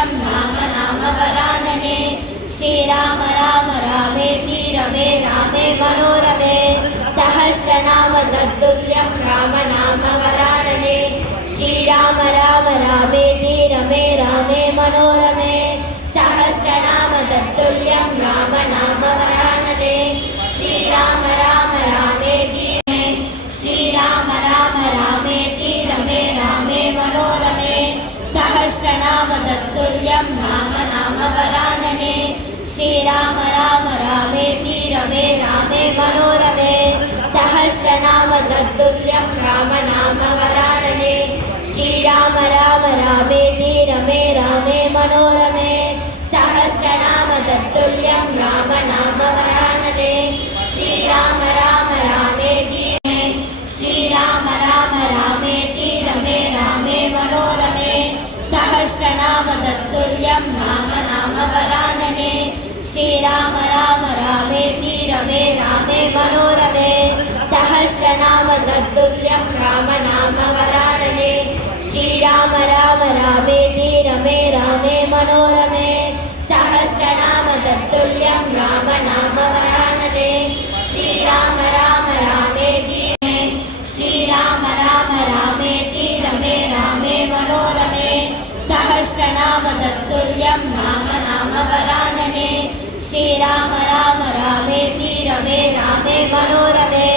तत्तुल्यं राम नाम वरानने श्रीराम राम रामेति रमे रामे मनोरमे सहस्रनाम तत्तुल्यं राम नाम वरानने श्रीराम राम रामेति रमे रामे मनोरमे सहस्रनाम तत्तुल्यं राम नाम वरानने श्रीराम राम रामेति श्रीराम राम रामेति रमे रामे मनोरमे सहस्रनाम तत्तुल्यं राम नाम वरानने श्रीराम राम रामेति रमे रामे मनोरमे सहस्रनाम तत्तुल्यं राम नाम वरानने श्रीराम राम रामेति रमे रामे मनोरमे सहस्रनाम तत्तुल्यं राम नाम वरानने श्रीराम राम रामेति श्रीराम राम रामेति रमे रामे मनोरमे सहस्रनाम तत्तुल्यं राम नाम वरानने श्रीराम राम रामेति रमे रामे मनोरमे सहस्रनाम तत्तुल्यं राम नाम वरानने श्रीराम राम रामेति रमे रामे मनोरमे सहस्रनाम तत्तुल्यं राम नाम वरानने श्रीराम राम रामेति श्रीराम राम रामेति रमे रामे मनोरमे सहस्रनाम तत्तुल्यं राम नाम वरानने श्रीराम राम रामेति रमे रामे मनोरमे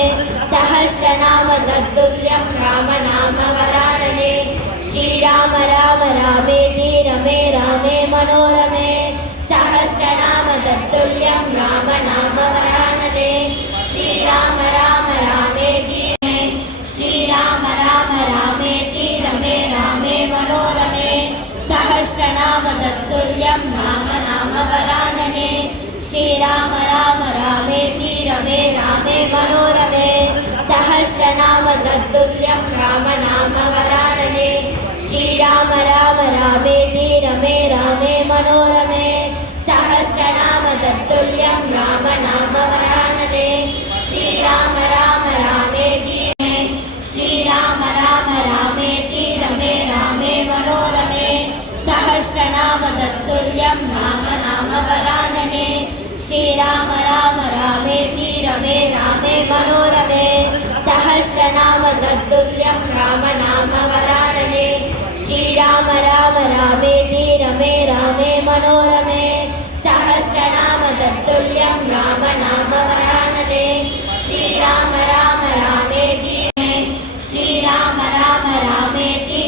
सहस्रनाम तत्तुल्यं राम नाम वरानने श्रीराम राम रामेति रमे रामे मनोरमे सहस्रनाम तत्तुल्यं राम नाम वरानने श्रीराम राम रामेति श्रीराम राम रामेति रमे रामे मनोरमे सहस्रनाम तत्तुल्यं राम नाम वरानने श्रीराम राम रामेति रमे रामे मनोरमे सहस्रनाम तत्तुल्यं राम नाम वरानने श्रीराम राम रामेति रमे रामे मनोरमे सहस्रनाम तत्तुल्यं राम नाम वरानने श्रीराम राम रामेति श्रीराम राम रामेति रमे रामे मनोरमे सहस्रनाम तत्तुल्यं राम नाम वरानने श्रीराम राम रामेति रमे रामे मनोरमे सहस्रनाम तत्तुल्यं राम नाम वरानने श्रीराम राम रामेति रमे रामे मनोरमे सहस्रनाम तत्तुल्यं राम नाम वरानने श्रीराम राम रामेति श्रीराम राम रामेति